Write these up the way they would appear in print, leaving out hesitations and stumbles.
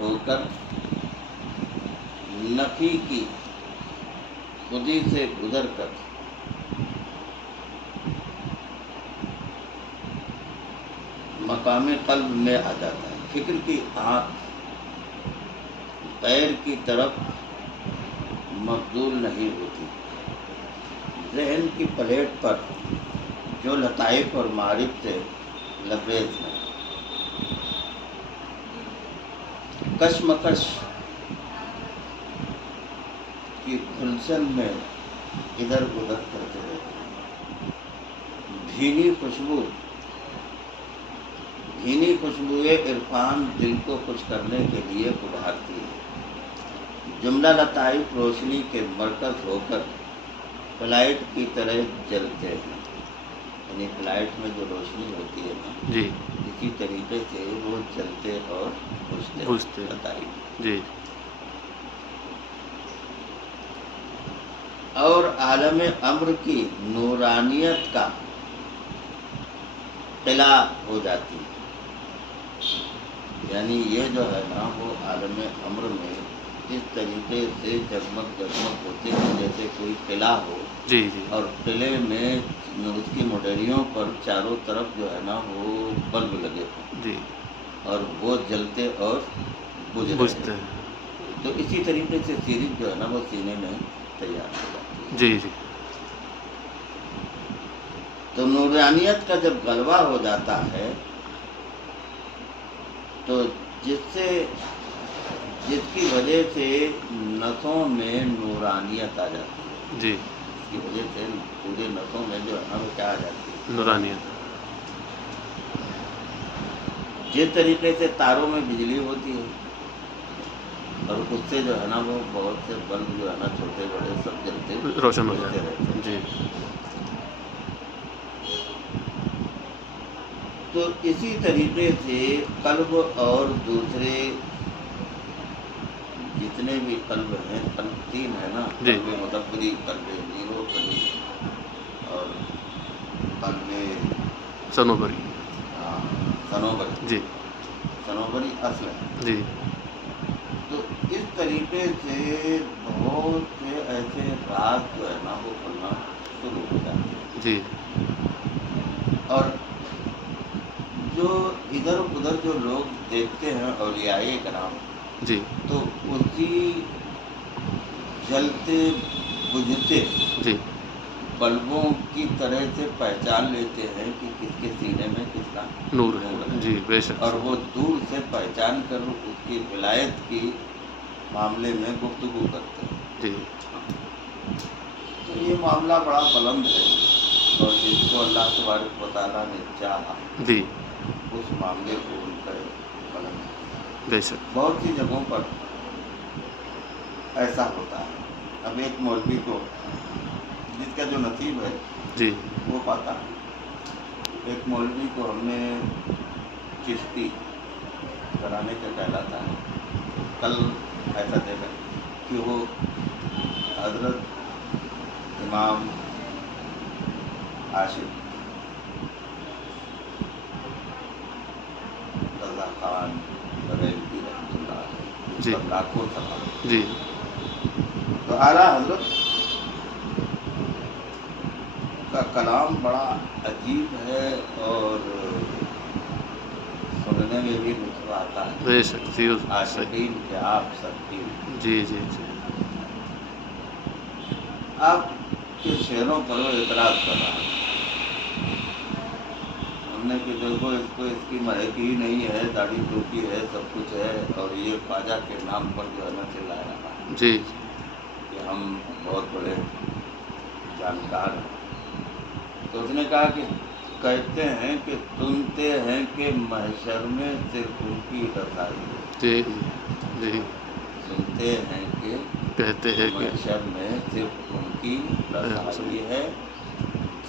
ہو کر نفی کی خودی سے گزر کر مقام قلب میں آ جاتا ہے۔ فکر کی آنکھ غیر کی طرف مبذول نہیں ہوتی، ذہن کی پلیٹ پر جو لطائف اور معارف سے لبریز ہیں، کشمکش کی گلشن میں ادھر ادھر کرتے رہتے ہیں۔ بھینی خوشبوئے عرفان دل کو خوش کرنے کے لیے ابھارتی ہے۔ جملہ لطائف روشنی کے مرکز ہو کر فلائٹ کی طرح جلتے ہیں، یعنی فلائٹ میں جو روشنی ہوتی ہے نا، جی اسی طریقے سے وہ جلتے اور بجھتے لطائف۔ جی اور عالم امر کی نورانیت کا قلعہ ہو جاتی ہے، یعنی یہ جو ہے نا وہ عالم امر میں اس طریقے سے جگمگ ہوتے ہیں جیسے کوئی قلعہ ہو، جی جی اور قلعے میں اس کی مڈیریوں پر چاروں طرف جو ہے نا وہ بلب لگے ہوں جی اور وہ جلتے اور بجھ رہے بجھتے ہیں۔ ہیں۔ تو اسی طریقے سے سیریز جو ہے نا وہ سینے میں تیار ہو جاتی ہے۔ جی جی تو نورانیت کا جب غلبہ ہو جاتا ہے تو جس کی وجہ سے نسوں میں نورانیت آ جاتی ہے، جی جس کی وجہ سے پورے نسوں میں جو ہے نا وہ کیا آ جاتی ہے، نورانیت۔ جس طریقے سے تاروں میں بجلی ہوتی ہے اور اس سے جو ہے نا وہ بہت سے بلب جو ہے نا چھوٹے بڑے سب جلتے روشن ہو بجھتے جاتا رہتے ہے۔ ہیں۔ جی تو اسی طریقے سے قلب اور دوسرے جتنے بھی قلب ہیں، قلب تین ہے نا، جی قلب مدبری، قلب نیروپری اور قلب سنوبری۔ سنوبری۔ جی سنوبری اصل ہے۔ جی تو اس طریقے سے بہت سے ایسے راز جو ہے نا وہ کھلنا شروع ہو جاتے ہیں، جی اور جو ادھر ادھر جو لوگ دیکھتے ہیں اولیاء کرام، جی تو اسی جلتے بجھتے جی بلبوں کی طرح سے پہچان لیتے ہیں کہ کس کے سینے میں کس کا نور نور ہے۔ ہے، جی بے شک۔ اور وہ دور سے پہچان کر اس کی ولایت کی معاملے میں گفتگو کرتے ہیں۔ جی تو یہ معاملہ بڑا بلند ہے، اور جس کو اللہ تبارک و تعالیٰ نے چاہا جی اس معاملے کو ان کا بلند ہے۔ بے شک۔ بہت سی جگہوں پر ایسا ہوتا ہے۔ اب ایک مولوی کو جس کا جو نصیب ہے جی وہ پاتا ہے۔ ایک مولوی کو ہم نے چشتی کرانے کا کہلاتا ہے، کل ایسا دیکھا کہ وہ حضرت امام عاشق رضا خان بریلوی رحمۃ اللہ علیہ، جس جی پر لاکھوں سوال، جی تو اعلیٰ حضرت کا کلام بڑا عجیب ہے اور سننے میں بھی لطف آتا ہے۔ بے شک۔ جی عاشقین کے آپ سب جی جی جی آپ کے شعروں پر وہ اعتراض کر رہا ہے۔ ہم نے کہ دیکھو اس کو اس کی مہک ہی نہیں ہے، داڑھی ٹوپی ہے، سب کچھ ہے، اور یہ خواجہ کے نام پر جو ہے نا چلا رہا ہے جی کہ ہم بہت بڑے جانکار ہیں۔ تو اس نے کہا کہ کہتے ہیں کہ سنتے ہیں کہ محشر میں صرف ان کی رسائی ہے۔ جی جی سنتے ہیں کہ کہتے ہیں کہ محشر میں صرف ان کی رسائی ہے،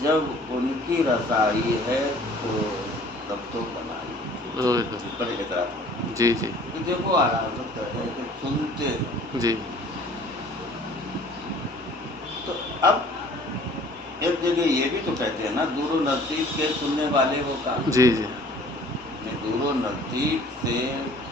جب ان کی رسائی ہے تو تب تو بنائی اس پر اعتراض ہے جی جی کہ دیکھو اعلیٰ حضرت ہے کہ سنتے ہیں۔ جی تو اب ایک جگہ یہ بھی تو کہتے ہیں نا، دور و نزدیک کے سننے والے وہ کام، جی جی دور و نزدیک سے